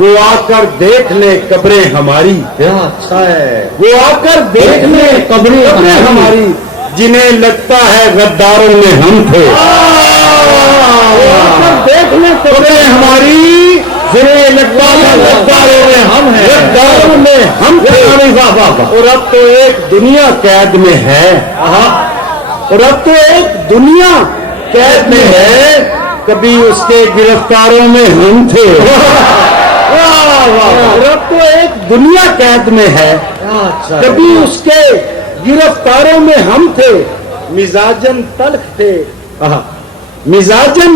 वो आकर देख ले कब्रें हमारी, क्या अच्छा है। वो आकर देख ले कब्रें हमारी, जिन्हें लगता है गद्दारों में हम थे। वो आकर देख ले कब्रें हमारी, जिन्हें लगता है गद्दारों में हम हैं, गद्दारों में हम थे। और अब तो एक दुनिया कैद में है, और अब तो एक दुनिया कैद में है, कभी उसके गिरफ्तारों में हम थे। और अब तो एक दुनिया कैद में है, कभी उसके गिरफ्तारों में हम थे। मिजाजन तल्ख थे, मिजाजन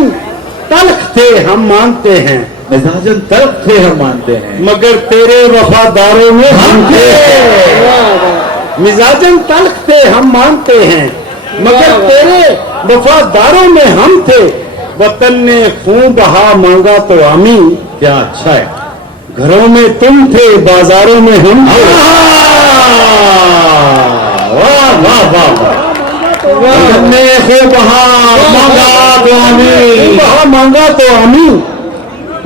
तल्ख थे हम मानते हैं, मिजाजन तल्ख थे हम मानते हैं, मगर तेरे वफादारों में हम थे। मिजाजन तल्ख थे हम मानते हैं, मगर तेरे वफादारों में हम थे। वतन ने खून बहा मांगा तो आमी, क्या अच्छा है। घरों में तुम थे, बाजारों में हम थे। वाह वाह वाह वाह। वतन ने खून बहा मांगा तो आमी, बहा मांगा तो आमी,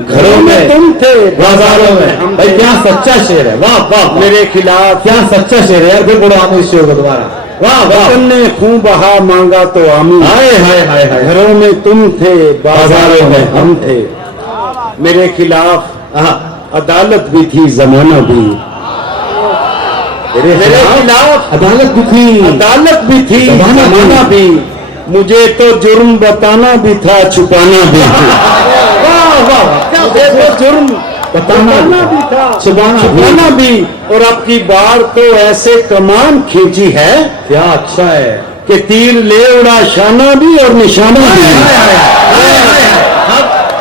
घरों में तुम थे, बाजारों में हम। भाई क्या सच्चा शेर है, वाह वाह। मेरे खिलाफ क्या सच्चा शेर है यार, फिर बोलो आमिर शेर को दोबारा। वाह वाह। वतन ने खून बहा मांगा तो आमी, हाय हाय हाय हाय। घरों में तुम थे, बाजारों में हम थे। मेरे खिलाफ अदालत भी थी, जमाना भी। मेरे खिलाफ अदालत भी थी, अदालत भी थी, जमाना जमाना भी। मुझे तो जुर्म बताना भी था, छुपाना भी था। वाह वाह। मुझे तो जुर्म बताना भी था, छुपाना भी। और अब की बार तो ऐसे कमान खींची है, क्या अच्छा है कि तीर ले उड़ा शाना भी और निशाना भी।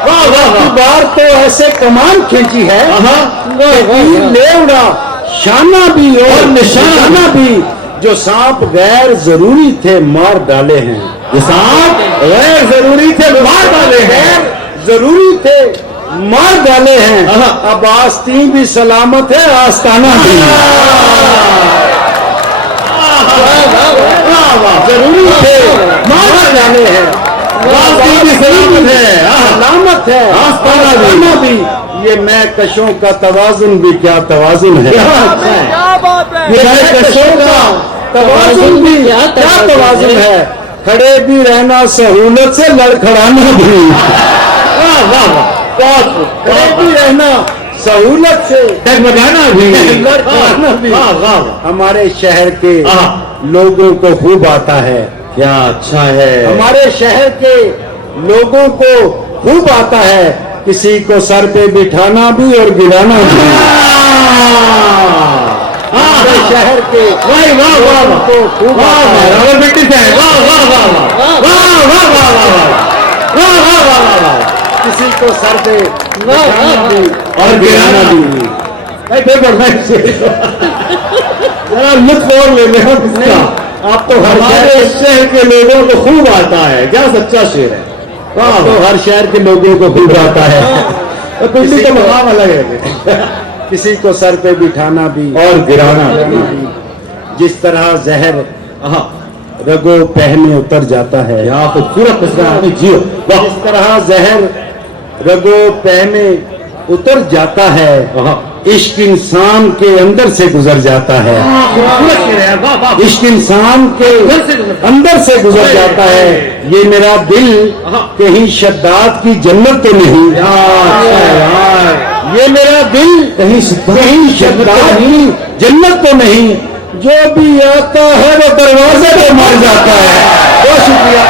वाह वाह वाह। बार तो ऐसे कमान खींची है, कि तीर ले उड़ा शाना भी और निशाना भी। जो सांप गैर जरूरी थे मार डाले हैं, ये सांप गैर जरूरी थे मार डाले हैं, जरूरी थे मार डाले हैं। अब आस्तीन भी सलामत है, आस्ताना भी। जरूरी थे मार डाले हैं, आस्तीन भी सलामत है, सलामत है, आस्ताना भी। ये मैं कशों का तवाजुन भी क्या तवाजुन है। ये मैं कशों का तवाजुन भी क्या तवाजुन है। खड़े भी रहना सहूलत से, लड़खड़ाना भी। वाह वाह वाह। खड़े भी रहना सहूलत से, डगमगाना भी, लड़खड़ाना भी। वाह वाह। हमारे शहर के लोगों को खूब आता है, क्या अच्छा है। हमारे शहर के लोगों को खूब आता है। किसी को सर पे बिठाना भी और गिराना भी। हमारे शहर के वाह वाह वाह वाह। को खूब वाह आता वाह। है। रावल बेटी से वाह वाह वाह वाह वाह वाह वाह वाह वाह वाह वाह। किसी को सर पे बिठाना भी और गिराना भी। जरा लुत्फ और ले ले हम इसका। आप तो हर हमारे शहर के लोगों को खूब आता है, क्या सच्चा शेर है। वाह तो हर शहर के लोगों को खूब आता है। तो किसी का मकाम अलग है। किसी को सर पे बिठाना भी और गिराना भी। जिस तरह जहर रगो पहने उतर जाता है, क्या खूबसूरत मिसरा है, जियो। जिस तरह जहर रगो पहने उतर जाता है, इश्क इंसान के अंदर से गुजर जाता है। खूबसूरत शेर है, वाह वाह। इश्क इंसान के अंदर से गुजर जाता है। ये मेरा दिल कहीं शद्दाद की जन्नत तो नहीं, ये मेरा दिल कहीं शद्दाद की जन्नत तो नहीं। जो भी आता है वो दरवाजे पे मर जाता है। बहुत शुक्रिया।